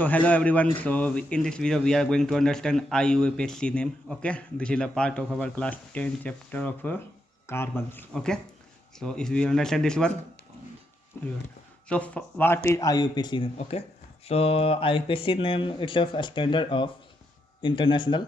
So hello everyone. So in this video we are going to understand IUPAC name. Okay, this is a part of our class 10 chapter of carbons. Okay, so if we understand this one, so what is IUPAC name? Okay, so IUPAC name itself a standard of international.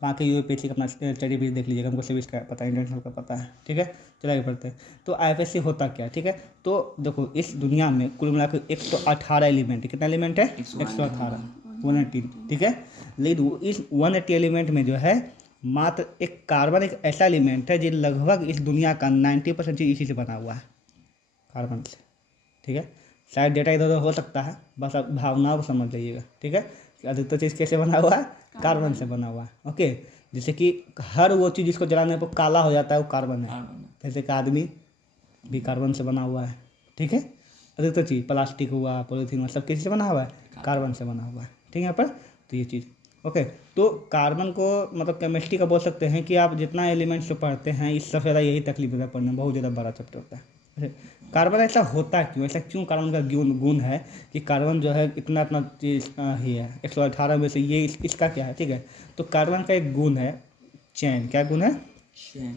बाकी UPSC का अपना study भी देख लीजिएगा, हमको civics का पता है, इंटरनेशनल का पता है, ठीक है। चला आगे पढ़ते हैं। तो आईपीएससी होता क्या, ठीक है। तो देखो इस दुनिया में कुल मिलाकर 118 एलिमेंट है। कितना एलिमेंट है? 118, 180, ठीक है। लेकिन इस 180 एलिमेंट में जो है मात्र एक कार्बन एक ऐसा एलिमेंट है जो लगभग इस दुनिया का 90% चीज़ इसी से बना हुआ है, कार्बन से, ठीक है। शायद डेटा इधर उधर हो सकता है, बस आप भावनाओं को समझ लीजिएगा, ठीक है। अधिकतर चीज़ कैसे बना हुआ है? कार्बन से बना हुआ है। ओके, जैसे कि हर वो चीज़ जिसको जलाने पर काला हो जाता है वो कार्बन है। जैसे कि आदमी भी कार्बन से बना हुआ है, ठीक है। अधिकतर चीज़ प्लास्टिक हुआ, पॉलीथीन हुआ, सब किसी से बना हुआ है? कार्बन से बना हुआ है, ठीक है। यहाँ पर तो ये चीज़ ओके। तो कार्बन को मतलब केमिस्ट्री का बोल सकते हैं कि आप जितना एलिमेंट्स जो पढ़ते हैं इस सबसे ज़्यादा यही तकलीफ होता है पढ़ने में, बहुत ज़्यादा बड़ा चैप्टर होता है। कार्बन ऐसा होता क्यों, ऐसा क्यों कार्बन का गुण है कि कार्बन जो है इतना इतना चीज़ ही है 118 में से ये इसका क्या है, ठीक है। तो कार्बन का एक गुण है चैन। क्या गुण है?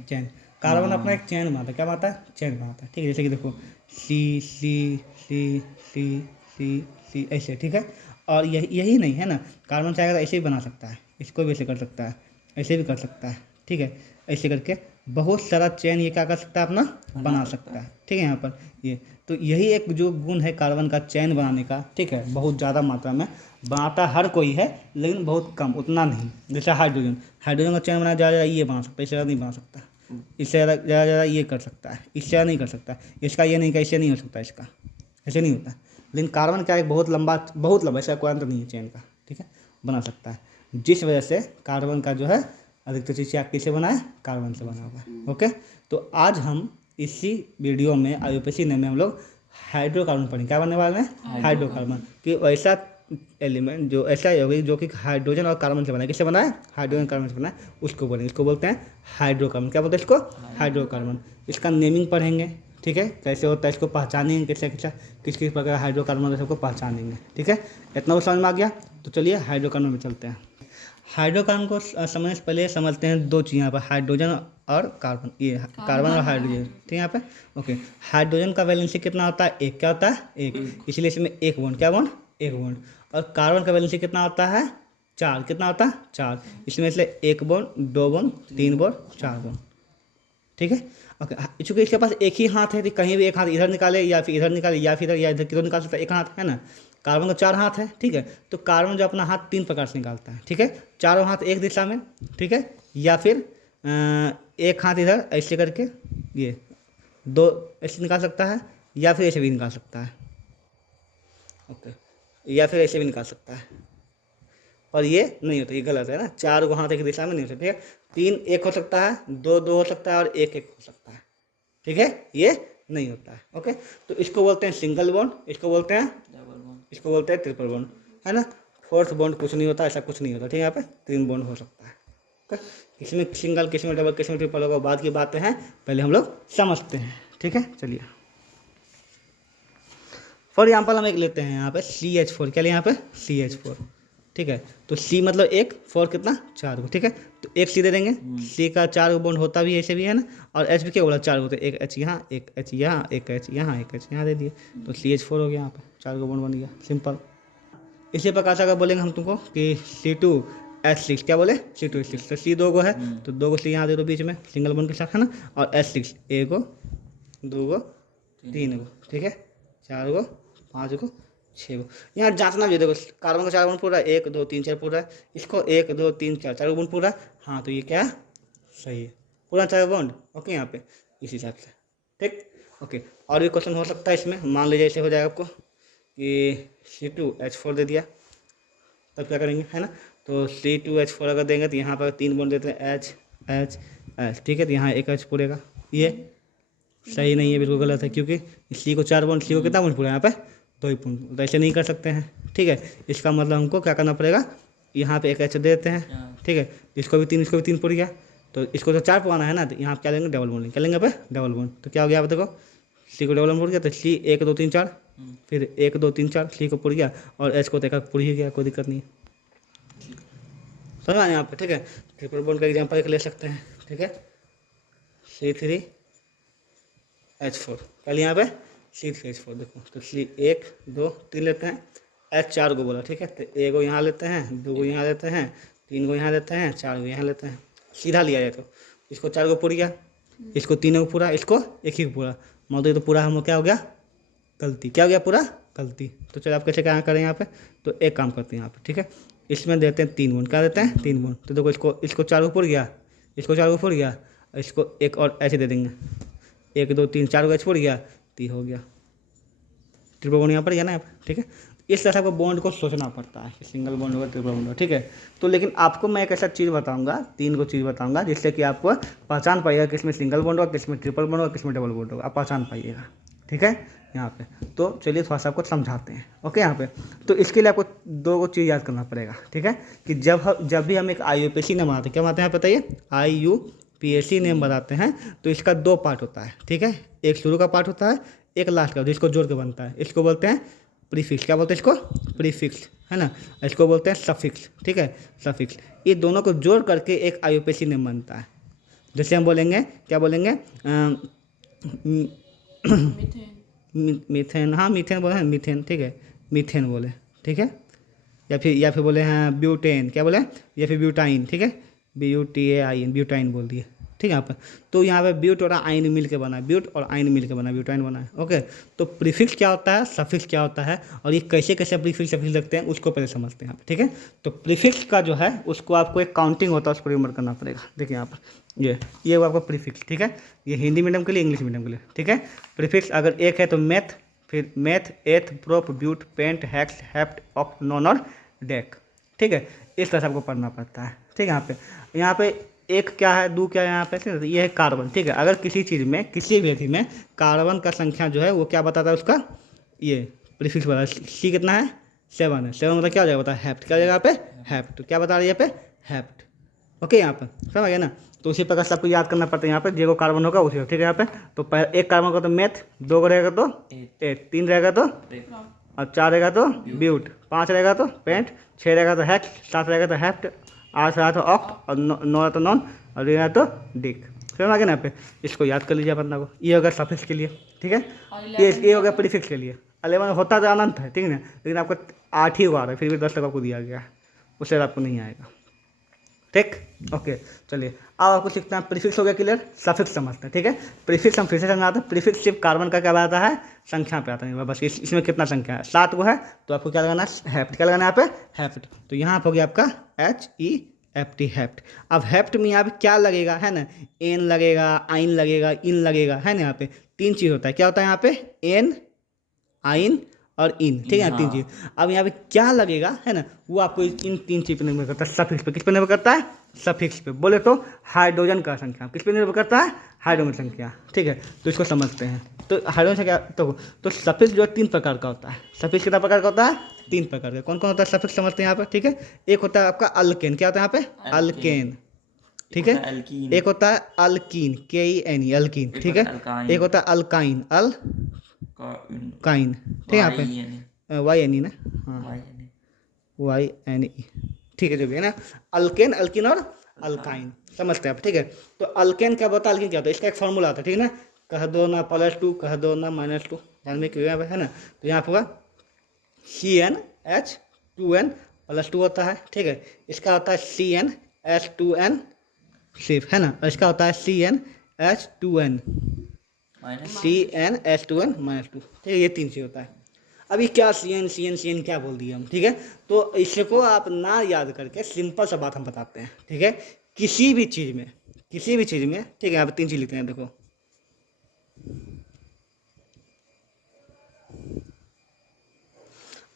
चैन। कार्बन अपना एक चैन बनाता है। क्या बनाता है? चैन बनाता है, ठीक है। जैसे कि देखो सी सी सी सी सी सी ऐसे, ठीक है। और यही नहीं है ना, कार्बन चाहेगा तो ऐसे भी बना सकता है, इसको भी ऐसे कर सकता है, ऐसे भी कर सकता है, ठीक है। ऐसे करके बहुत सारा चैन ये क्या कर सकता है, अपना बना सकता है, ठीक है। यहाँ पर ये तो यही एक जो गुण है कार्बन का, चैन बनाने का, ठीक है। बहुत ज़्यादा मात्रा में बनाता हर कोई है लेकिन बहुत कम, उतना नहीं। जैसे हाइड्रोजन का चैन बनाया ज़्यादा ये बना सकता है, इससे ज़्यादा नहीं बना सकता। इससे ज़्यादा ये कर सकता है, इससे ज़्यादा नहीं कर सकता। इसका ये नहीं, कैसे नहीं हो सकता, इसका ऐसे नहीं होता। लेकिन कार्बन क्या है, बहुत लंबा ऐसा कोई अंत नहीं है चैन का, ठीक है, बना सकता है। जिस वजह से कार्बन का जो है अधिकतर चीज़ें किससे बना है? कार्बन से बना हुआ है। ओके, तो आज हम इसी वीडियो में आईयूपीएसी में हम लोग हाइड्रोकार्बन पढ़ेंगे। क्या बनने वाले हैं? हाइड्रोकार्बन। कि ऐसा एलिमेंट जो ऐसा होगी जो कि हाइड्रोजन और कार्बन से बना है। किससे बना है? हाइड्रोजन कार्बन से बना है, उसको बोलेंगे, इसको बोलते हैं हाइड्रोकार्बन। क्या बोलते हैं इसको? हाइड्रोकार्बन। इसका नेमिंग पढ़ेंगे, ठीक है, कैसे होता है, इसको पहचानेंगे, कैसे किस किस प्रकार हाइड्रोकार्बन है सबको पहचानेंगे, ठीक है। इतना वो समझ में आ गया। तो चलिए हाइड्रोकार्बन में चलते हैं। हाइड्रोकार्बन को समझने से पहले समझते हैं दो चीज़ यहाँ पर, हाइड्रोजन और कार्बन। ये कार्बन और हाइड्रोजन, ठीक है। यहाँ पे ओके, हाइड्रोजन का वैलेंसी कितना होता है? एक। क्या होता है? एक। इसलिए इसमें एक बॉन्ड। क्या बॉन्ड? एक बॉन्ड। और कार्बन का वैलेंसी कितना होता है? 4। कितना होता है? 4। इसमें इसलिए एक बॉन्ड, दो बॉन्ड, तीन बॉन्ड, चार बॉन्ड, ठीक है। ओके, चूँकि इसके पास एक ही हाथ है तो कहीं भी एक हाथ इधर निकाले या फिर इधर निकाले या फिर इधर या इधर किधर निकाल सकता है, एक हाथ है ना। कार्बन का 4 हाथ है, ठीक है। तो कार्बन जो अपना हाथ 3 प्रकार से निकालता है, ठीक है। चारों हाथ एक दिशा में, ठीक है, या फिर एक हाथ इधर ऐसे करके ये दो ऐसे निकाल सकता है, या फिर ऐसे भी निकाल सकता है, ओके, या फिर ऐसे भी निकाल सकता है। और ये नहीं होता, ये गलत है ना, 4 हाथ एक दिशा में नहीं हो सकता, ठीक है। 3 एक हो सकता है, 2 2 हो सकता है और 1 1 हो सकता है, ठीक है। ये नहीं होता है, ओके। तो इसको बोलते हैं सिंगल बॉन्ड, इसको बोलते हैं डबल बॉन्ड, इसको बोलते हैं ट्रिपल बॉन्ड, है ना। फोर्थ बॉन्ड कुछ नहीं होता, ऐसा कुछ नहीं होता, ठीक है। यहाँ पे 3 बॉन्ड हो सकता है, ओके। किसी में सिंगल, किसी में डबल, किसी में ट्रिपल होगा, बाद की बातें हैं, पहले हम लोग समझते हैं, ठीक है। चलिए फॉर एग्जाम्पल हम एक लेते हैं यहाँ पे CH4। क्या ले यहाँ पे? CH4, ठीक है। तो C मतलब एक, 4 कितना? 4 को, ठीक है। तो एक C दे देंगे, C का 4 को बॉन्ड होता भी ऐसे भी है ना। और H भी क्या बोला? 4 होते, एक H यहाँ, एक H यहाँ, एक H यहाँ, एक H यहाँ दे दिए, तो CH4 हो गया। यहाँ पे 4 को बॉन्ड बन गया, सिंपल। इसी प्रकार से अगर बोलेंगे हम तुमको कि C2H6, क्या बोले? C2H6, तो C 2 को है तो 2 को C यहाँ दे दो बीच में सिंगल बॉन्ड के साथ, है ना। और H6 1 को, 2 को, 3 को, ठीक है, 4 को, 5 को, 6 को। यहाँ जांचना भी, देखो कार्बन का 4 बॉन्ड पूरा है, 1 2 3 4 पूरा है, इसको 1 2 3 4 4 बॉन्ड पूरा है, हाँ। तो ये क्या है? सही है, पूरा 4 बॉन्ड, ओके। यहाँ पे इस हिसाब से, ठीक, ओके। और भी क्वेश्चन हो सकता है इसमें, मान लीजिए ऐसे हो जाएगा आपको कि C2H4 दे दिया, तब क्या करेंगे, है ना। तो C2H4 अगर देंगे तो यहाँ पर 3 बॉन्ड देते हैं H H H, ठीक है। तो यहाँ एक H पूरेगा, ये सही नहीं है, बिल्कुल गलत है, क्योंकि C को 4 बॉन्ड, C को कितना बॉन्ड पूरा यहाँ पे? 2 ही बॉन्ड, तो ऐसे नहीं कर सकते हैं, ठीक है। इसका मतलब हमको क्या करना पड़ेगा, यहाँ पे एक H देते हैं, ठीक है। इसको भी 3, इसको भी 3 पूर गया, तो इसको तो 4 पुराना है ना, तो यहाँ क्या लेंगे? डबल बॉन्ड, क्या लेंगे पे? Double bond. तो क्या हो गया आप देखो, C को डबल बॉन्ड पूर गया, तो C 1 2 3 4, फिर 1 2 3 4 सी को पुर गया और एच को देखा पुर ही गया, कोई दिक्कत नहीं। समझ यहाँ पे, ठीक है। ट्रिपल बॉन्ड का एग्जाम्पल एक ले सकते हैं, ठीक है। C3H4 कल यहाँ पे C3H4 देखो, तो C 1 2 3 लेते हैं, H 4 को बोला, ठीक है। तो 1 को यहाँ लेते हैं, 2 को यहाँ लेते हैं, 3 को यहाँ लेते हैं, 4 को यहाँ लेते हैं, सीधा लिया जाए। तो इसको 4 को पूर गया, इसको 3 को पूरा, इसको 1 ही को पूरा, मतलब तो पूरा हम क्या हो गया, गलती। क्या हो गया, पूरा गलती। तो चलो आप कैसे क्या करें यहाँ पे, तो एक काम करते हैं यहाँ पे, ठीक है। इसमें देते हैं 3 बूंद, क्या देते हैं 3 बूंद। तो देखो इसको 4 को पुर गया, इसको 4 को पुर गया, इसको एक और ऐसे दे देंगे, 1 2 3 4 को एच पुर गया, तो हो गया ट्रिपल बॉन्ड यहाँ पर गया ना, ठीक है। इस तरह से आपको बॉन्ड को सोचना पड़ता है कि सिंगल बॉन्ड होगा, ट्रिपल बॉन्ड होगा, ठीक है। तो लेकिन आपको मैं एक ऐसा चीज़ बताऊंगा, 3 को चीज़ बताऊंगा जिससे कि आपको पहचान पाइएगा किसमें सिंगल बॉन्ड होगा, किसमें ट्रिपल बॉन्ड होगा, किसमें डबल बॉन्ड होगा, आप पहचान पाइएगा, ठीक है यहाँ पे। तो चलिए थोड़ा सा आपको समझाते हैं, ओके यहाँ पे। तो इसके लिए आपको 2 को चीज़ याद करना पड़ेगा, ठीक है। कि जब भी हम एक IUPAC नेम बनाते हैं, क्या बनाते हैं आप बताइए, IUPAC नेम बनाते हैं, तो इसका 2 पार्ट होता है, ठीक है। एक शुरू का पार्ट होता है, एक लास्ट का, जिसको जोड़ के बनता है। इसको बोलते हैं प्रीफिक्स, क्या बोलते हैं इसको, प्रीफिक्स, है ना। इसको बोलते हैं सफिक्स, ठीक है, सफिक्स। ये दोनों को जोड़ करके एक IUPAC नेम बनता है। जैसे हम बोलेंगे, क्या बोलेंगे, मीथेन, हाँ मीथेन बोले हैं, मीथेन, ठीक है, मीथेन बोले, ठीक है। या फिर बोले हैं ब्यूटेन, क्या बोले, या फिर ब्यूटाइन, ठीक है, BUTAIN, ब्यूटाइन बोल दिए, ठीक है यहाँ पर। तो यहाँ पे ब्यूट और आइन मिल के बना है, ब्यूट और आइन मिल के बना है, ब्यूटाइन बना है, ओके। तो प्रीफिक्स क्या होता है, सफिक्स क्या होता है, और ये कैसे कैसे प्रीफिक्स सफिक्स लगते हैं उसको पहले समझते हैं यहाँ पे, ठीक है। तो प्रीफिक्स का जो है उसको आपको एक काउंटिंग होता है, उसको रिमेंबर करना पड़ेगा। देखिए यहाँ पर ये आपका प्रीफिक्स, ठीक है। ये हिंदी मीडियम के लिए, इंग्लिश मीडियम के लिए, ठीक है। प्रीफिक्स अगर एक है तो मैथ, फिर meth, eth, prop, but, pent, hex, hept, oct, non और डेक, ठीक है। इस तरह से आपको पढ़ना पड़ता है, ठीक है। यहाँ पे एक क्या है, 2 क्या है यहाँ पे, ये है कार्बन, ठीक है। अगर किसी चीज़ में, किसी व्यक्ति में कार्बन का संख्या जो है वो क्या बताता है, उसका ये प्रीफिक्स बता। C कितना है, 7 है, 7 मतलब क्या हो जाएगा, बता हैप्ट, क्या हो जाएगा यहाँ पे, हैप्ट। तो क्या बता रही है यहाँ पे, हैप्ट, ओके यहाँ पर समझ गया ना। तो उसी प्रकार से आपको याद करना पड़ता है यहाँ पे, जो कार्बन होगा उसी, ठीक है यहाँ पे। तो एक कार्बन का तो मैथ, 2 को रहेगा तो 8, 3 रहेगा तो, और 4 रहेगा तो ब्यूट, 5 रहेगा तो पेंट, 6 रहेगा तो हैक्स, 7 रहेगा तो हैप्ट, 8 रहेगा तो ऑक्ट, और 9 है तो नॉन, और 11 तो डिक, समझ आ गया ना यहाँ पे। इसको याद कर लीजिए अपना को। ये होगा सफिक्स के लिए, ठीक है। ये हो गया प्रीफिक्स के लिए। 11 होता तो अनंत है, ठीक है ना, लेकिन आपको 8 ही हुआ रहा है, फिर भी 10 तक आपको दिया गया है, उससे आपको नहीं आएगा, ठीक, ओके। चलिए अब आपको सीखना है, प्रीफिक्स हो गया क्लियर, सफिक्स समझते हैं, ठीक है। प्रीफिक्स हम फिर से समझाते हैं। प्रीफिक्स सिर्फ कार्बन का क्या आता है, संख्या पे आता है, बस इसमें कितना संख्या है, 7 को है, तो आपको क्या लगाना है, हैप्ट, क्या लगाना है यहाँ पे, हैप्ट। तो यहाँ पर हो गया आपका HEFT, हैप्ट। अब हैप्ट में यहाँ पे क्या लगेगा, है ना, एन लगेगा, आइन लगेगा, इन लगेगा, है ना। यहाँ पे 3 चीज़ होता है, क्या होता है यहाँ पे, एन, आइन और इन, ठीक है, 3 चीज़। अब यहाँ पे क्या लगेगा, है ना, वो आपको इन 3 चीज़ पर निर्भर करता है, सफिक्स पे। किस पे निर्भर करता है, सफिक्स पे। बोले तो हाइड्रोजन का संख्या किस पे निर्भर करता है, हाइड्रोजन संख्या, ठीक है। तो इसको समझते हैं। तो हाइड्रोजन संख्या तो सफिक्स जो है 3 प्रकार का होता है। सफिक्स कितना प्रकार का होता है, 3 प्रकार का। कौन कौन होता है सफिक्स समझते हैं यहाँ पर, ठीक है। एक होता है आपका अल्केन, क्या होता है यहाँ पे, अल्केन, ठीक है। एक होता है अल्कीन, KENE, अल्कीन, ठीक है। एक होता है अल्काइन, काइन, ठीक है यहाँ पे, YNE ना, हाँ YNE, ठीक है, जो भी है ना, अल्केन, अल्किन और अल्काइन, समझते हैं आप, ठीक है। तो अल्केन क्या होता है, अल्किन क्या होता है, इसका एक फॉर्मूला आता है, ठीक है ना, कह दो ना +2, कह दो ना -2, ध्यान में क्यों है ना। तो यहाँ पर होगा CnH2n +2 होता है, ठीक है। इसका होता है CnH2n सिर्फ, है ना, और इसका होता है CnH2n -2, ठीक है। ये 3 चीज़ होता है। अभी क्या CN क्या बोल दिए हम, ठीक है। तो इसको आप ना याद करके सिंपल सा बात हम बताते हैं, ठीक है। किसी भी चीज़ में, ठीक है, यहाँ पे 3 चीज़ लिखते हैं, देखो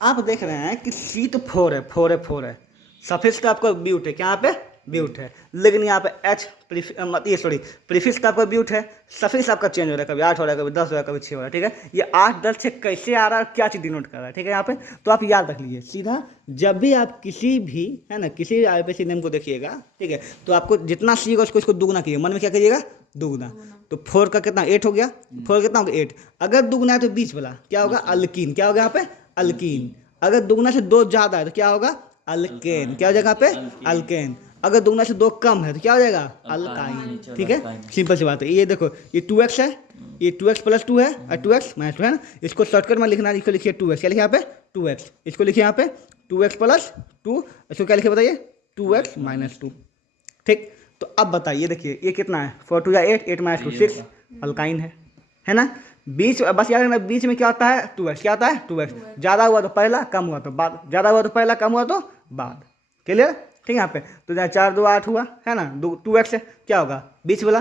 आप देख रहे हैं कि C तो 4 है, सफिक्स का आपका ब्यूट है, क्या यहाँ पे ब्यूट है, लेकिन यहाँ पे H प्रीफिक्स का आपका ब्यूट है, सफिक्स आपका चेंज हो रहा है, कभी 8 हो रहा है, कभी 10 हो रहा है, कभी 6 हो रहा है, ठीक है। ये 8 10 6 कैसे आ रहा है, क्या चीज़ डिनोट कर रहा है, ठीक है यहाँ पे। तो आप याद रख लीजिए सीधा, जब भी आप किसी भी, है ना, किसी IUPAC नेम को देखिएगा, ठीक है, तो आपको जितना सी होगा उसको दुगना कीजिए, मन में क्या करिएगा, दुगना। तो 4 का कितना 8 हो गया, 4 कितना हो गया 8। अगर दुगना है तो बीच वाला क्या होगा अल्कीन, क्या होगा यहाँ पे अल्कीन। अगर दुगना से 2 ज़्यादा है तो क्या होगा अल्केन, क्या हो जाएगा यहाँ पे अल्केन। अगर दुगना से 2 कम है तो क्या हो जाएगा अल्काइन। ठीक है, सिंपल सी बात है। ये देखो ये 2x है, ये 2x + 2 है और 2x - 2 है ना। इसको शॉर्टकट में लिखना है, इसको लिखिए 2x, क्या लिखिए यहाँ पे 2x, इसको लिखिए यहाँ पे 2x + 2, इसको क्या लिखिए बताइए 2x - 2। ठीक, तो अब बताइए देखिए ये कितना है 4 2 8, 8 - 2 6, अल्काइन है ना। बीच बस याद रखना बीच में क्या आता है 2x, क्या आता है 2x। ज़्यादा हुआ तो पहला, कम हुआ तो बाद, ज़्यादा हुआ तो पहला, कम हुआ तो बाद। क्लियर, ठीक है। यहाँ पे तो जहाँ 4 2 8 हुआ है ना, 2x है क्या होगा बीच वाला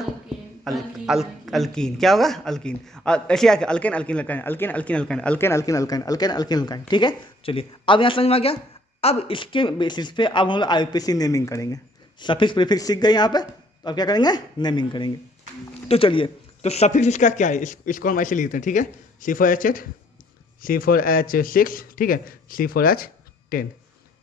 अल्कीन, क्या होगा अल्कीन। और ऐसे आके alkane alkene alkyne, alkane alkene alkyne, alkane alkene alkyne, alkane alkene alkyne. ठीक है, चलिए अब यहाँ समझ में आ गया। अब इसके बेसिस पे अब हम लोग IUPAC नेमिंग करेंगे। सफिक्स प्रीफिक्स सीख गए यहाँ पे, तो अब क्या करेंगे नेमिंग करेंगे। तो चलिए, तो सफिक्स इसका क्या है, इसको हम ऐसे लिखते हैं। ठीक है, C4H8, C4H6, ठीक है, C4H10।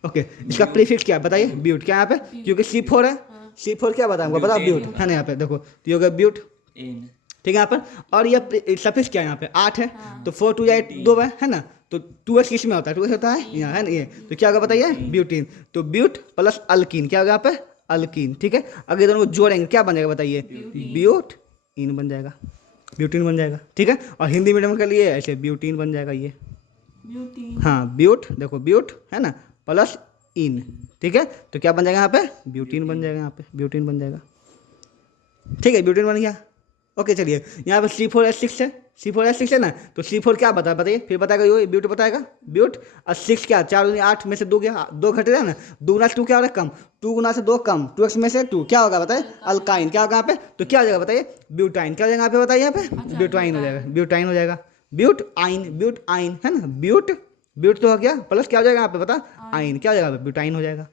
ओके, इसका प्रीफिक्स क्या है बताइए ब्यूट, क्या यहाँ पे क्योंकि C4 है, C4 क्या बताऊंगा बताओ ब्यूट है ना। यहाँ पे देखो तो ये होगा ब्यूट, ठीक है यहाँ पर। और ये सफिक्स क्या है यहाँ पे 8 है, तो 4 2 8 2 है ना। तो 2x किस में होता है 2x होता है यहाँ है ना, ये तो क्या होगा बताइए ब्यूटीन। तो ब्यूट प्लस अल्कीन क्या होगा यहाँ पे अल्कीन। ठीक है, अगर दोनों को जोड़ेंगे क्या बन जाएगा बताइए ब्यूट इन बन जाएगा, ब्यूटीन बन जाएगा। ठीक है, और हिंदी मीडियम के लिए ऐसे ब्यूटीन बन जाएगा ये, हाँ ब्यूट, देखो ब्यूट है ना प्लस इन। ठीक है, तो क्या बन जाएगा यहाँ पे ब्यूटीन बन जाएगा, यहाँ पे ब्यूटीन बन जाएगा। ठीक है, ब्यूटीन बन गया। ओके, चलिए यहाँ पे C4H6 है, C4H6 है ना। तो C4 क्या बताइए फिर बताएगा ये ब्यूट बताएगा ब्यूट। और 6 क्या 4 दूनी 8 में से 2 गया, 2 घट रहा है ना, 2 गुना से 2 क्या हो रहा है कम, 2 गुना से 2 कम, 2x में से 2 क्या होगा बताइए अल्काइन, क्या होगा यहाँ पे तो क्या हो जाएगा बताइए ब्यूटाइन, क्या हो जाएगा यहाँ पे बताइए यहाँ पे ब्यूटाइन हो जाएगा, ब्यूटाइन हो जाएगा, ब्यूट आइन है ना, ब्यूट तो हो गया प्लस क्या हो जाएगा यहाँ पे बता आइन, क्या हो जाएगा ब्यूटाइन हो जाएगा।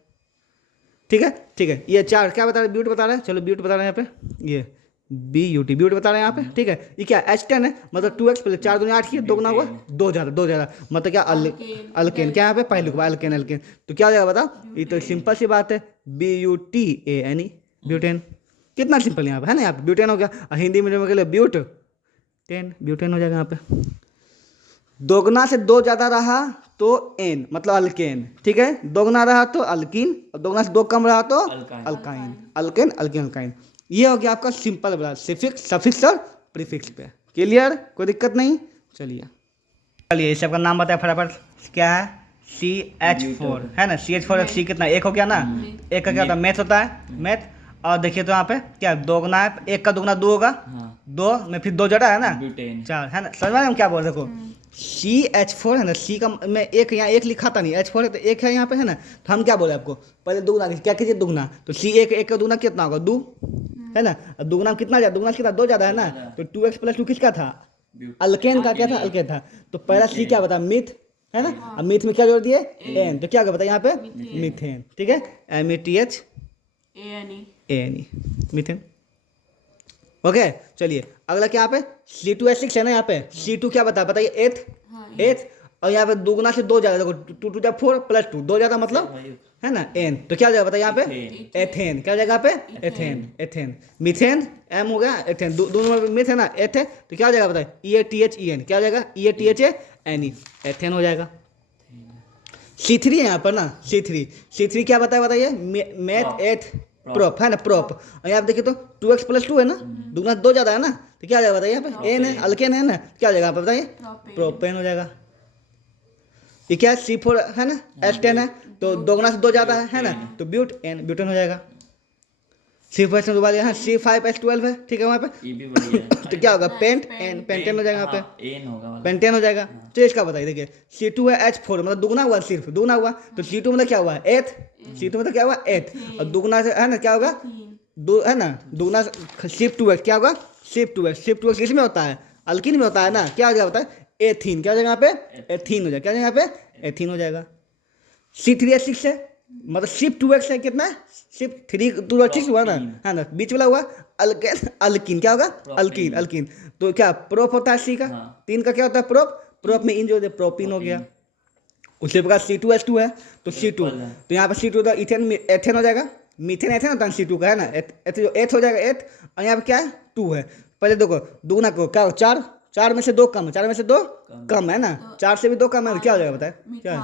ठीक है, ये 4 क्या बता रहे ब्यूट बता रहे हैं, चलो ब्यूट बता रहे हैं यहाँ पे ये BUT ब्यूट बता रहे हैं यहाँ पे। ठीक है, ये क्या H10 है, मतलब 2x प्लस 4 दूनी 8 की 2 गुना हुआ 2 ज़्यादा मतलब क्या अल्केन, क्या यहाँ पे पहले को अल्केन। तो क्या हो जाएगा बताओ, ये तो सिंपल सी बात है BUTANE ब्यूटेन, कितना सिंपल यहाँ पे है ना, यहाँ पे ब्यूटेन हो गया। और हिंदी मीडियम के लिए ब्यूटेन हो जाएगा यहाँ पे। दोगुना से 2 ज़्यादा रहा तो एन मतलब अल्केन। ठीक है, दोगुना रहा तो अल्कीन, और दोगुना से 2 कम रहा तो अल्काइन, अल्केन अल्कीन अल्काइन। ये हो गया आपका सिंपल वाला सिफिक्स सफिक्स और प्रीफिक्स पे। क्लियर, कोई दिक्कत नहीं। चलिए इस सबका नाम बताया फटाफट, क्या है CH4 है ना, CH4 C कितना 1 हो गया ना, 1 का क्या होता है मैथ होता है मैथ। और देखिए तो यहाँ पे क्या दोगुना है, 1 का दोगुना 2 होगा, 2 में फिर 2 जड़ा है ना 4 है ना, समझ में हम क्या बोल देखो CH4 है ना, C का मैं एक यहाँ 1 लिखा था नहीं, H4 है तो 1 है यहाँ पे है ना। तो हम क्या बोले आपको पहले दुगुना क्या कीजिए दुगुना, तो C1 का दुगुना कितना होगा 2 है ना। अब दुगुना कितना ज़्यादा, दुगुना कितना 2 ज़्यादा है ना, तो 2x + 2 किसका था अल्केन का, क्या था अल्केन था। तो पहला C क्या बता मिथ है ना, अब मिथ में क्या जोड़ दिए एन, तो क्या होगा बताइए यहाँ पे मीथेन। ठीक है, METHANE मीथेन। ओके, चलिए अगला क्या यहाँ पे C2H6 है ना, यहाँ पे C2 क्या बताइए एथ, और यहाँ पे दुगुना से 2 ज़्यादा, देखो 2 + 4 + 2 2 ज़्यादा मतलब है ना एन, तो क्या हो जाएगा बताइए यहाँ पे एथेन, क्या हो जाएगा यहाँ पे एथेन मीथेन एम हो गया एथेन, दोनों में मिथ है ना एथ है, तो क्या हो जाएगा बताइए EATHEN, क्या हो जाएगा EATHANE एथेन हो जाएगा। C3 है यहाँ पर ना, C3 क्या बताइए मैथ एथ प्रोप है ना प्रोप। और यहाँ पे देखिए तो 2x + 2 है ना, दुगुना 2 ज़्यादा है ना, तो क्या हो जाएगा बताइए यहाँ पे एन है अल्केन है ना, क्या हो जाएगा यहाँ पे बताइए प्रोपेन हो जाएगा। ये क्या C4 है ना H10 है, तो दोगुना से 2 ज़्यादा है ना, तो ब्यूटेन हो जाएगा। C4 से दोबारा यहाँ C5H12 है, ठीक है वहाँ पे तो क्या होगा पेंटेन हो जाएगा यहाँ पे पेंटेन हो जाएगा। तो इसका बताइए देखिए C2 है H4 मतलब दुगुना हुआ, सिर्फ दुगुना हुआ, तो C2 मतलब क्या हुआ एथ, C2 मतलब क्या हुआ एथ, और दुगुना से है ना क्या होगा दो है ना, दुगुना शिफ्ट 2x क्या होगा शिफ्ट 2x किस में होता है अल्कीन में होता है ना, क्या हो जाएगा बताए एथीन, क्या हो जाएगा यहाँ पे एथीन हो जाएगा, क्या हो जाएगा यहाँ पे एथीन हो जाएगा। C3H6 है मतलब शिफ्ट 2x है कितना शिफ्ट 3 2x हुआ ना है ना, बीच वाला हुआ अल्कीन क्या होगा अल्कीन। तो क्या प्रोप होता है C का 3 का क्या होता है प्रोप में इन जो प्रोपीन हो गया। उसी प्रकार C2H2 है तो C2, तो यहाँ पर C2 इथेन एथेन हो जाएगा, मीथेन एथेन होता है C2 का, है ना, एथ जो एथ हो जाएगा एथ, और यहाँ पे क्या है 2 है। पहले देखो दुगना को क्या 4, 4 में से 2 कम है, 4 में से 2 कम है ना, 4 से भी 2 कम है, क्या हो जाएगा बताए, क्या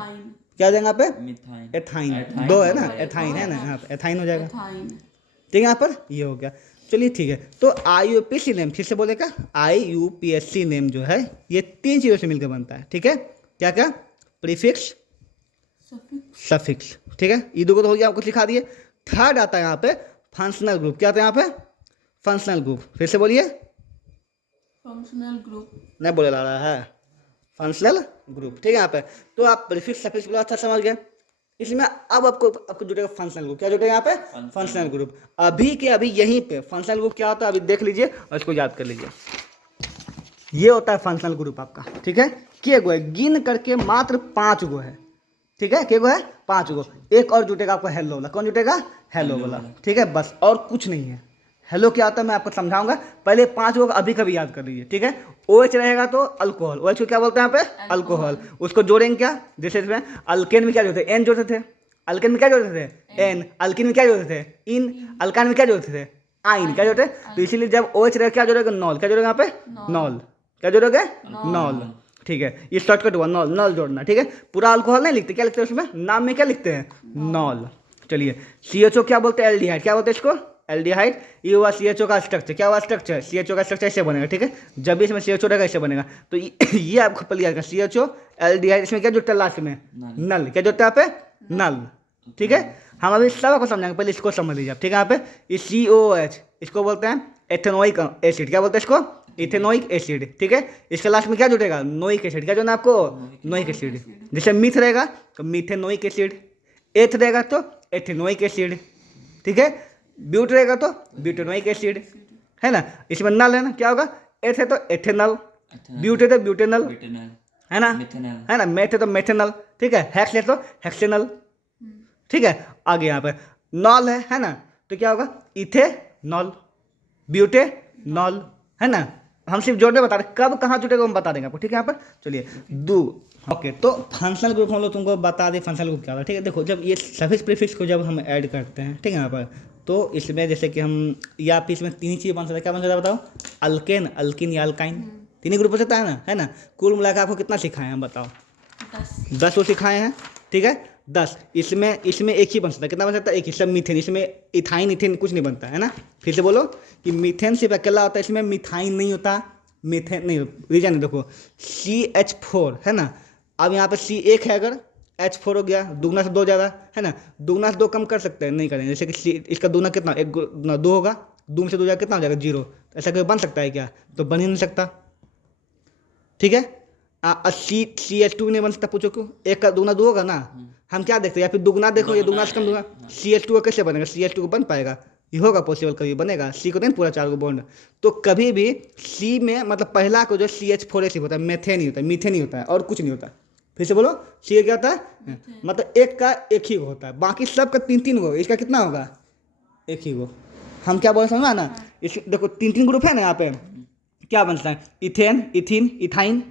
क्या हो जाएगा यहाँ पे, एथाइन, 2 है ना, एथाइन है ना, यहाँ पे एथाइन हो जाएगा, ठीक है, यहाँ पर ये हो गया। चलिए ठीक है, तो IUPAC नेम फिर से बोलेगा, IUPAC नेम जो है ये 3 चीज़ों से मिलकर बनता है, ठीक है, क्या क्या, प्रीफिक्स, सफिक्स, ठीक है, ये दो तो हो गया, आपको सिखा दिए। थर्ड आता है यहाँ पे फंक्शनल ग्रुप, क्या आता है यहाँ पे, फंक्शनल ग्रुप, फिर से बोलिए, फंक्शनल ग्रुप नहीं बोले ला रहा है, फंक्शनल ग्रुप, ठीक है यहाँ पे। तो आप प्रीफिक्स सफिक्स को अच्छा समझ गए। इसमें अब आपको जुटेगा फंक्शनल ग्रुप, क्या जुटेगा यहाँ पे, फंक्शनल ग्रुप। अभी के अभी यहीं पे फंक्शनल ग्रुप क्या होता है अभी देख लीजिए और इसको याद कर लीजिए। ये होता है फंक्शनल ग्रुप आपका, ठीक है, के गो है, गिन करके मात्र 5 गो है, ठीक है, के गो है 5 गो। एक और जुटेगा आपको हेलो वाला, कौन जुटेगा, हेलो वाला, ठीक है, बस और कुछ नहीं है। हेलो क्या होता है मैं आपको समझाऊंगा, पहले 5 गो अभी कभी याद कर लीजिए, ठीक है। OH रहेगा तो अल्कोहल, OH को क्या बोलते हैं यहाँ पे, अल्कोहल, उसको जोड़ेंगे क्या, जैसे इसमें अल्केन में क्या जोड़ते थे, एन जोड़ते थे, अल्केन में क्या जोड़ते थे, एन, अल्किन में क्या जोड़ते थे, इन, अल्कान में क्या जोड़ते थे, आइन, क्या जोड़ते, तो इसीलिए जब OH रहेगा क्या जोड़ेगा, नॉल, क्या जोड़ेगा यहाँ पे, नॉल, क्या जोड़ोगे, नॉल, ठीक है, ये शॉर्टकट हुआ, नॉल, नॉल जोड़ना, ठीक है। पूरा अल्कोहल नहीं लिखते, क्या लिखते हैं उसमें, नाम में क्या लिखते हैं, नॉल। चलिए CHO क्या बोलते हैं, एल्डिहाइड, क्या बोलते हैं इसको, एल्डिहाइड। ये हुआ CHO का स्ट्रक्चर, क्या हुआ स्ट्रक्चर, CHO का स्ट्रक्चर ऐसे बनेगा, ठीक है, जब भी इसमें CHO रहेगा ऐसे बनेगा। तो ये आपको पहले याद करना, CHO एल्डिहाइड, इसमें क्या जुड़ता है लास्ट में, नल, क्या जुड़ता है यहाँ पे, नल, ठीक है। हम अभी सब आपको समझाएंगे, पहले इसको समझ लीजिए आप, ठीक है। यहाँ पे ये COOH इसको बोलते हैं एथेनोइक एसिड, क्या बोलते हैं इसको, इथेनोइक एसिड, ठीक है। इसके लास्ट में क्या जुटेगा, नोइक एसिड, क्या जोड़ना आपको, नोइक एसिड। जैसे मिथ रहेगा तो मिथेनोइक एसिड, एथ रहेगा तो एथेनोइक एसिड, ठीक है, ब्यूट रहेगा तो ब्यूटेनोइक एसिड, है ना। इसमें नल है ना, क्या होगा, एथ है तो एथेनल, ब्यूट है तो ब्यूटेनल, है ना, है ना, मेथ है तो मेथेनल, ठीक है, हेक्स है तो हेक्सेनल, ठीक है। आगे यहाँ पे नॉल है ना, तो क्या होगा, इथेनॉल, ब्यूटेनॉल, है ना। हम सिर्फ जोड़ने बता रहे, कब कहाँ जुटेगा हम बता देंगे आपको, ठीक है। यहाँ पर चलिए ओके, तो फंक्शनल ग्रुप हम लोग तुमको बता दें फंक्शनल ग्रुप क्या होता है, ठीक है। देखो जब ये सफिक्स प्रीफिक्स को जब हम ऐड करते हैं, ठीक है, यहाँ पर तो इसमें जैसे कि हम या फिर इसमें 3 ही चीज़ बन सकता है, क्या बन सकता है बताओ, अल्केन, अल्किन या अल्काइन, 3 ही ग्रुप हो सकता है ना, कुल मिलाकर आपको कितना सिखाए हैं हम बताओ, 10 को सिखाए हैं, ठीक है, 10। इसमें एक ही बन सकता है, कितना बन सकता है, एक ही, सब मीथेन, इसमें इथाइन इथेन कुछ नहीं बनता है ना। फिर से बोलो कि मीथेन सिर्फ अकेला होता है, इसमें मिथाइन नहीं होता, मीथेन नहीं, रीजन है देखो, CH4 है ना। अब यहाँ पे C एक है, अगर H4 हो गया, दुगना से 2 ज़्यादा, है ना, दुगना से 2 कम कर सकते हैं, नहीं करेंगे। जैसे कि इसका दुगना कितना, 1 गुना 2 होगा, 2 में से 2 जाएगा कितना हो जाएगा, 0। ऐसा कोई बन सकता है क्या, तो बन ही नहीं सकता, ठीक है। CH2 नहीं बन सकता, पूछो क्यों, 1 का दुगना 2 होगा ना, हम क्या देखते हैं, या फिर दुगना देखो, ये दुगना से कम दुगना, CH2 को कैसे बनेगा, CH2 को बन पाएगा, ये होगा पॉसिबल, कभी बनेगा, C को नहीं पूरा 4 को बॉन्ड। तो कभी भी C में मतलब पहला को जो CH4 होता है, मेथेन ही होता है, मीथेन ही होता है, और कुछ नहीं होता। फिर से बोलो, C क्या होता है, मतलब एक का एक ही होता है, बाकी सब का 3-3 गो, इसका कितना होगा, एक ही गो। हम क्या बोल समझा ना, इस देखो 3-3 ग्रुप है ना, यहाँ पे क्या बनता है, इथेन, इथिन, इथाइन,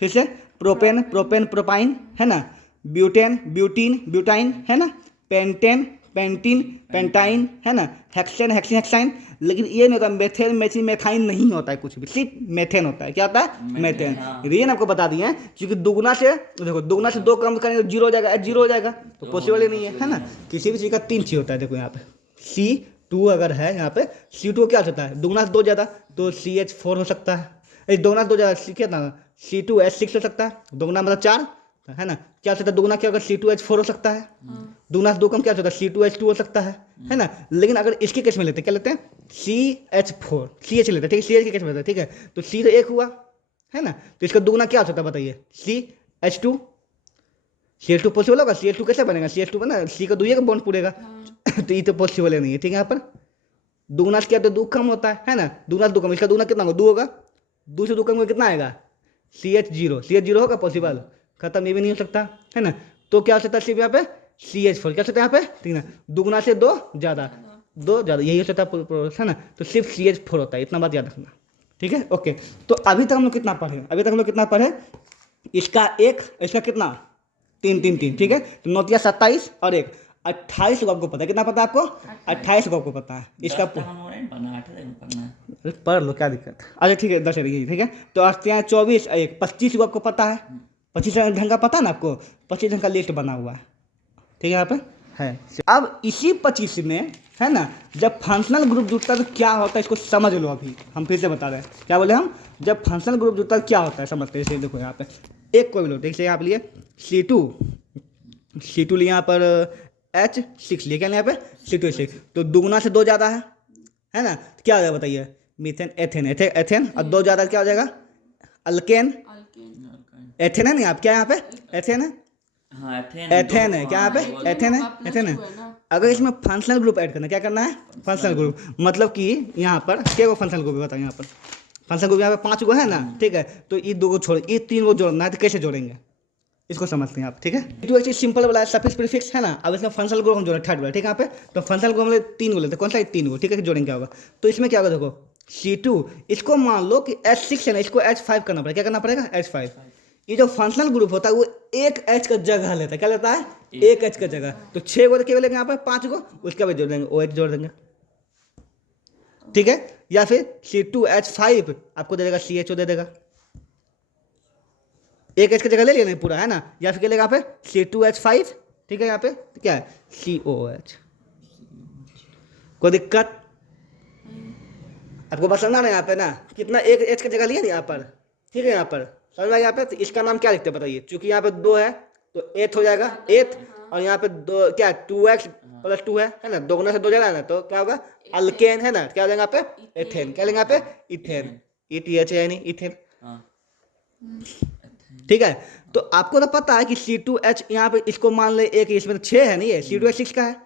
फिर से प्रोपेन, प्रोपेन, प्रोपाइन, है ना, ब्यूटेन, ब्यूटीन, ब्यूटाइन, है ना, पेंटेन, पेंटीन, पेंटाइन, है ना, हेक्सेन, हेक्सिन, हेक्साइन। लेकिन ये नहीं होता, मेथेन, मेथिन, मेथाइन नहीं होता है कुछ भी, सिर्फ मेथेन होता है, क्या होता है, मेथेन। रीजन आपको बता दिए हैं, क्योंकि दुगना से देखो, दुगना से 2 कम करेंगे तो 0 हो जाएगा, 0 हो जाएगा, तो पॉसिबल ही नहीं है ना। किसी भी चीज़ का 3 चीज़ होता है, देखो यहाँ पे C2 अगर है, यहाँ पे C2 क्या होता है, दुगना से 2 ज़्यादा तो CH4 हो सकता है, दुगना से 2 ज़्यादा C कितना, C2H6 हो सकता है, दुगना मतलब 4, है ना, क्या होता है, दुगना क्या होगा, C2H4 हो सकता है, दुगना से 2 कम क्या होता है, C2H2 हो सकता है ना। लेकिन अगर इसके केस में लेते हैं, क्या लेते हैं, CH4, CH लेते हैं, ठीक है, CH के केस में लेते हैं, ठीक है। तो C तो 1 हुआ, है ना, तो इसका दुगना क्या हो सकता है बताइए, CH2, CH2 पॉसिबल होगा, CH2 कैसे बनेगा, CH2 बना, C का 2 का बॉन्ड पूरेगा, तो ये तो पॉसिबल नहीं है, ठीक है। यहाँ पर दुगना से क्या तो 2 कम होता है ना, दुगना से 2 कम, इसका दुगना कितना होगा, 2 होगा, 2 से 2 कम कितना आएगा, CH0 होगा, पॉसिबल, खत्म, ये भी नहीं हो सकता, है ना। तो क्या हो सकता है सिर्फ यहाँ पे CH4, क्या हो सकता है यहाँ पे, ठीक है, दुगना से 2 ज़्यादा, 2 ज़्यादा, यही हो सकता है ना। तो सिर्फ CH4 होता है, इतना बात याद रखना, ठीक है। ओके, तो अभी तक हम लोग कितना पढ़े, अभी तक हम लोग कितना पढ़े, इसका 1, इसका कितना 3, 3, 3, ठीक है, तो 9 × 27 और 1। 28 को आपको पता है, कितना पता है आपको? 28 को आपको पता है। इसका अरे पढ़ लो, क्या दिक्कत है। अच्छा ठीक है, 10 रही, ठीक है। तो 8 यहाँ 24 एक 25 को आपको पता है, 25 ढंग का पता है ना आपको, 25 ढंग का लिस्ट बना हुआ है, ठीक है, यहाँ पे है। अब इसी 25 में है ना, जब फंक्शनल ग्रुप जुड़ता है तो क्या होता है, इसको समझ लो। अभी हम फिर से बता रहे हैं, क्या बोले हम, जब फंक्शनल ग्रुप जुड़ता है क्या होता है समझते हैं। देखो यहाँ पे एक कोई लो, जैसे यहाँ पे लिए C2 लिए, यहाँ पर H6 लिए, क्या यहाँ पे C2H6, तो दुगुना से 2 ज़्यादा है ना, तो क्या हो जाएगा बताइए, मीथेन एथेन, एथेन और 2 ज़्यादा क्या हो जाएगा, अल्केन। एथेन है ना, आप क्या यहाँ पे एथेन है, हाँ एथेन है, क्या यहाँ पे एथेन है, एथेन है। अगर इसमें फंक्शनल ग्रुप ऐड करना, क्या करना है, फंक्शनल ग्रुप, मतलब कि यहाँ पर क्या को फंक्शनल ग्रुप बताओ, यहाँ पर फंक्शनल ग्रुप यहाँ पे 5 गो है ना, ठीक है। तो ये 2 को छोड़, ये 3 को जोड़ना है, तो कैसे जोड़ेंगे इसको समझते हैं आप, ठीक है। जो एक चीज सिंपल वाला सफिक्स प्रीफिक्स है ना, अब इसमें फंक्शनल ग्रुप हम जोड़े थर्ड वाला, ठीक है। यहाँ पे तो फंक्शनल ग्रुप हम 3 को लेते हैं, कौन सा, 3 को, ठीक है। जोड़ेंगे क्या होगा, तो इसमें क्या होगा, देखो C2 इसको मान लो कि H6 है ना, इसको H5 करना पड़ेगा, क्या करना पड़ेगा, H5। ये जो फंक्शनल ग्रुप होता है वो एक H का जगह लेता है, क्या लेता है, एक H का जगह। तो 6 को केवल लेंगे यहाँ पर, 5 को उसका भी जोड़ देंगे, OH जोड़ देंगे, ठीक है। या फिर C2H5 आपको दे देगा CHO दे देगा, एक H की जगह ले लिया नहीं पूरा, है ना। या फिर क्या लेगा यहाँ पे C2H5, ठीक है। यहाँ पे क्या है COH, कोई दिक्कत आपको बस समझना ना, यहाँ पे ना कितना एक H की जगह लिया ना यहाँ पर, ठीक है। यहाँ पर समझ में, यहाँ पे तो इसका नाम क्या लिखते हैं बताइए, चूंकि यहाँ पे 2 है तो एथ हो जाएगा, एथ, और यहाँ पे 2 क्या 2x + 2 है ना, 2 गुना से 2 जाएगा ना, तो क्या होगा अल्केन, है ना। क्या हो जाएगा यहाँ पे एथेन, क्या लेंगे यहाँ पे इथेन, ETH यानी इथेन, ठीक है। तो आपको तो पता है कि C2H यहाँ पे इसको मान ले एक, इसमें तो 6 है नहीं है, C2H6 का है,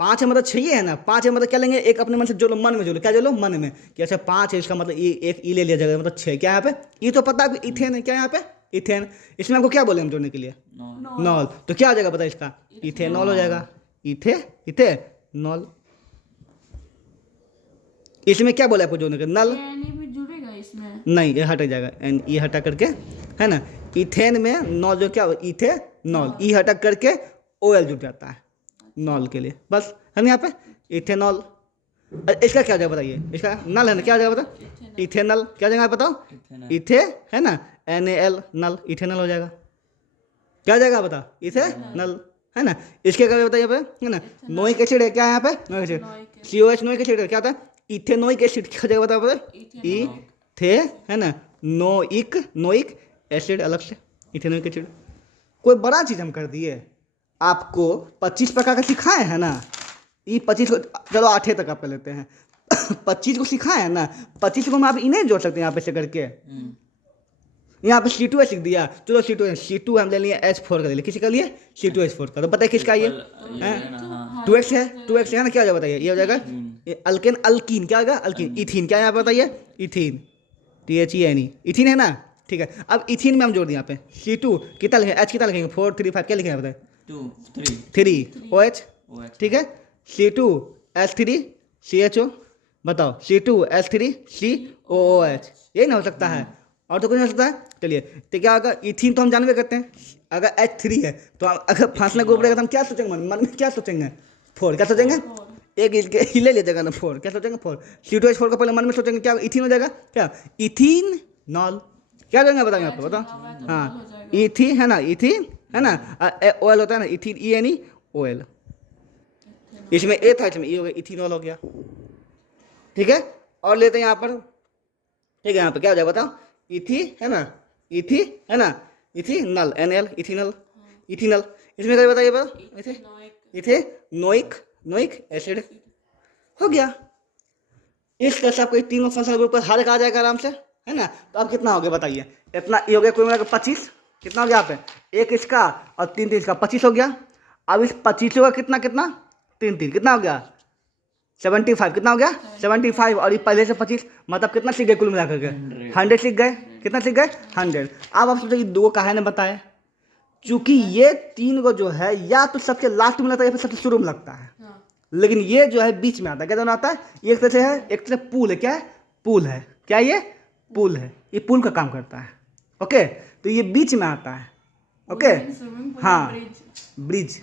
5 है मतलब 6 ही है ना, 5 है मतलब क्या लेंगे, एक अपने मन से जोड़ो, मन में जोड़ो, क्या जोड़ो, मन में, कि अच्छा 5 है, इसका मतलब ये एक ई ले लिया जाएगा, मतलब 6, क्या यहाँ पे, ये तो पता है इथेन है, क्या यहाँ पे इथेन। इसमें आपको क्या बोले हम जोड़ने के लिए, नॉल, तो क्या हो जाएगा पता है इसका, इथेनॉल हो जाएगा, इथेनॉल। इसमें क्या बोले आपको जोड़ने के, नल भी जुड़ेगा इसमें, नहीं, ये हट जाएगा, ये हटा करके, है ना। इथेन में नॉल जो क्या इथेनॉल, ई हटा करके OL जुड़ जाता है नॉल के लिए, बस है ना। यहाँ पे इथेनॉल, इसका क्या हो जाएगा बताइए, इसका नल है ना, क्या हो जाएगा बताओ, इथेनल, क्या हो जाएगा बताओ, इथे है ना, NaL नल, इथेनल हो जाएगा, क्या हो जाएगा बता, इथेनल, है ना। इसके क्या बताइए यहाँ पे, है ना, नोइक एसिड है, क्या है यहाँ पे, नोइक एसिड, COH नोइक एसिड, क्या होता है इथेनोइक एसिड, क्या हो जाएगा बताओ, इथे, है ना, नोइक एसिड अलग से, इथेनोइक एसिड। कोई बड़ा चीज़ हम कर दिए, आपको 25 प्रकार का सिखाए हैं ना, ये 25 को चलो 8 तक आप कर लेते हैं 25 को सिखाए हैं ना, 25 को हम आप इन्हें जोड़ सकते हैं यहाँ पे से करके, यहाँ पे C2H लिख दिया, चलो C2 हम ले लिए H4 का ले लिए, किसी का लिए C2H4 का, तो पता है किसका ये 2x है, 2x है ना, क्या हो जाएगा बताइए, ये हो जाएगा अल्केन, अल्कीन क्या होगा, अल्कीन, इथीन, क्या यहाँ पे बताइए, इथीन, THENE, इथीन है ना, ठीक है। अब इथीन में हम जोड़ दिए यहाँ पे C2 कितना लिखेंगे, H कितना लिखेंगे 4 3 5, क्या लिखेंगे बताइए 3 OH, ठीक है। C2H3 CHO, बताओ C2H3 COOH, यही ना हो सकता है, और तो कुछ नहीं हो सकता है। चलिए तो क्या होगा, इथीन तो हम जानवे करते हैं, अगर H3 है तो अगर फांसला ग्रुप रहेगा तो हम क्या सोचेंगे, मन में क्या सोचेंगे, 4, क्या सोचेंगे, एक इसके ले लीजिएगा ना 4, क्या सोचेंगे 4, C2H4 का पहले मन में सोचेंगे क्या, इथीन हो जाएगा, क्या इथीनॉल, क्या करेंगे बताओ आपको, बताओ, हाँ इथी है ना, इथीन है ना, OL होता है ना, इथीन ENE OL, इसमें ए था, इसमें ये हो गया, इथीनॉल हो गया, ठीक है। और लेते हैं यहाँ पर, ठीक है, यहाँ पे क्या हो जाएगा बताओ, इथी है ना, इथी है ना, इथीनल NL, इथीनल, इसमें क्या बताइए बताओ, इथेनोइक एसिड हो गया। इस तरह से आपको 3 फंक्शनल ग्रुप पर हर एक आ जाएगा आराम से, है ना। तो अब कितना हो गया बताइए, इतना ये हो गया, कोई मिला 25, कितना हो गया यहाँ पे, एक इसका और 3 इसका, 25 हो गया। अब इस 25 का कितना 3 कितना हो गया 75, कितना हो गया 75, और ये पहले से 25, मतलब कितना सीख गए कुल मिलाकर के 100 सीख गए, कितना सीख गए 100। अब आप सोचो ये 2 कहा ने बताए, चूंकि ये 3 को जो है या तो सबसे लास्ट में लगता है या फिर सबसे शुरू में लगता है, लेकिन ये जो है बीच में आता है, क्या दोनों आता है, एक तरह से है, एक तरह पुल है, क्या है पुल है, क्या ये पुल है, ये पुल का काम करता है, ओके। तो ये बीच में आता है, ओके, हाँ ब्रिज,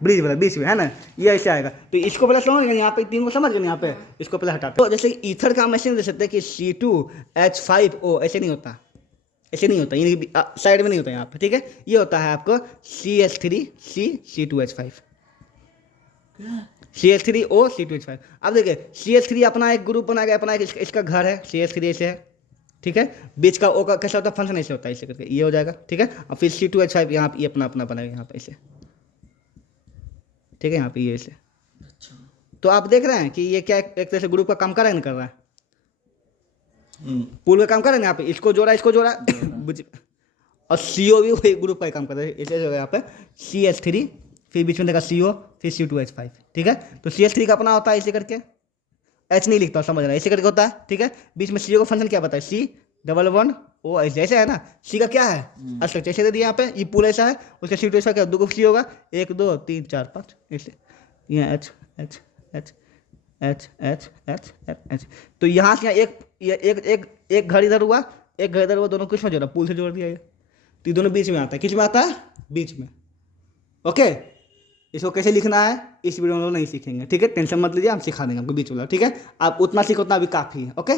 ब्रिज वाला बीच में है ना, ये ऐसे आएगा। तो इसको पहले समझ गए, यहाँ पे तीन को समझ गए, यहाँ पे इसको पहले हटाते। तो जैसे ईथर का हम ऐसे नहीं दे सकते कि C2H5O, ऐसे नहीं होता, ऐसे नहीं होता, ये साइड में नहीं होता यहाँ पे, ठीक है। ये होता है आपको CH3C2H5, CH3O C2H5। अब देखिए CH3 अपना एक ग्रुप बनाएगा, अपना एक इसका घर है, CH3 ऐसे है, ठीक है। बीच का O का कैसा होता है, फंक्शन ऐसे होता है, ऐसे करके ये हो जाएगा, ठीक है। और फिर C2H5 यहाँ ये अपना अपना बनाएगा यहाँ पे ऐसे, ठीक है, यहाँ पे ये ऐसे। तो आप देख रहे हैं कि ये क्या एक तरह से ग्रुप का काम कर रहा है, नहीं कर रहा है, पूल का काम कर रहे हैं यहाँ पे, इसको जोड़ा इसको जोड़ा और CO भी वही ग्रुप का ही काम कर रहा है, ऐसे होगा यहाँ पे CH3, फिर बीच में देखा CO, फिर C2H5, ठीक है। तो CH3 का अपना होता है ऐसे करके, H नहीं लिखता, समझ रहा है, ऐसे करके होता है, ठीक है। बीच में CO का फंक्शन क्या बताया, C11O, ऐसे है ना। C का क्या है, स्ट्रक्चर ऐसे दे दिया यहाँ पे, ये पूल ऐसा है, उसका C2H5 क्या, 2 C होगा, 1 2 3 4 5 ऐसे, यहाँ H H H H H H H। तो यहाँ से यहाँ एक घर इधर हुआ, एक घर इधर हुआ, दोनों किस में जोड़ा, पुल से जोड़ दिया ये। तो ये दोनों बीच में आता है, किस में आता है, बीच में। ओके, इसको कैसे लिखना है इस वीडियो में हम लोग नहीं सीखेंगे, ठीक है, टेंशन मत लीजिए, हम सिखा देंगे आपको बीच वाला, ठीक है। आप उतना सीखो उतना अभी काफ़ी है, ओके।